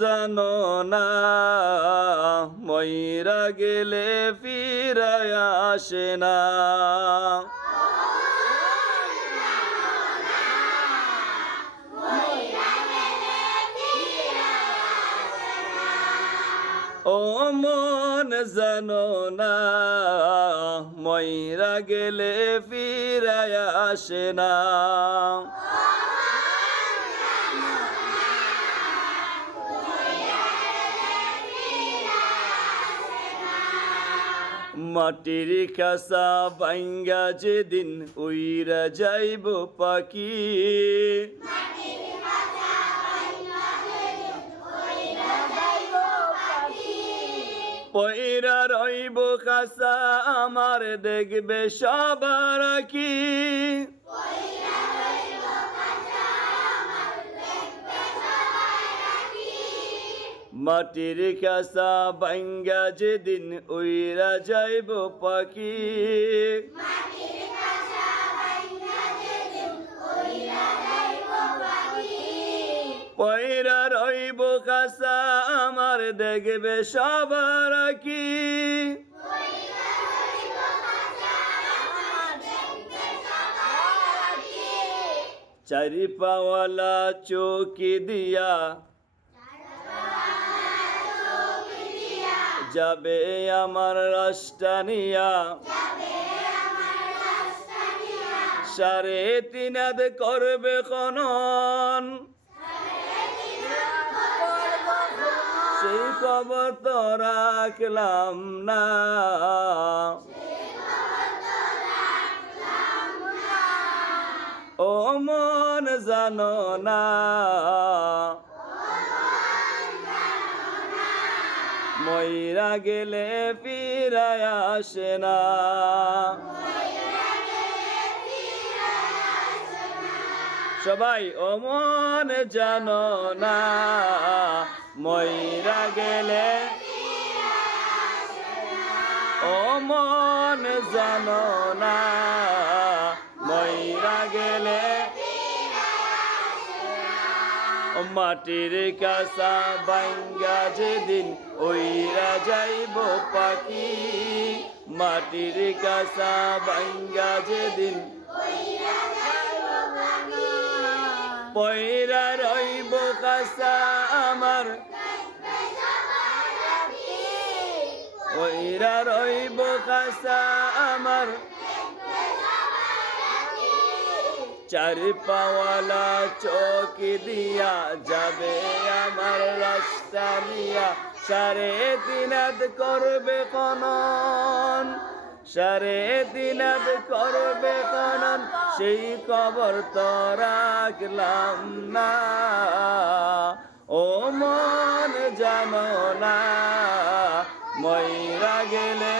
জানো না মইরা গেলে ফিরায় আসে না। ও মন জানো না মইরা গেলে ফিরায় আসে না। মাটির খাসা ভাঙ্গা যেদিন উইরা যাইব পাখি, পয়রা রইব খাসা আমার দেখবে সবার কি। মাটির খাসা ভাঙ্গা যেদিন উইরা যাইব পাখি, পয়রা রইব খাসা আমার দেখবে সবার কি। চারি পাওয়ালা চৌকি দিয়া যাবে আমার রাস্তানিয়া, সাড়ে তিন হাত করবে খনন, সেই খবর তো রাখলাম না। ও মন জানো না মইরা গেলে ফিরায় আসে না। সবাই ও মন জানো না মইরা গেলে, ও মন জানো না মইরা গেলে, মাটির কাসা ভাঙ্গা যেদিন উইরা যাইব পাখি, মাটির কাসা ভাঙ্গা যেদিন পয়রা রইব কাসা আমার, পয়রা রইব কাসা আমার, চার পাওয়ালা চৌকি দিয়া যাবে আমার রাস্তা নিয়া, সাড়ে তিন হাত করবে খনন, সাড়ে তিন হাত করবে খনন, সেই খবর তো রাখলাম না। ও মন জানো না মইরা গেলে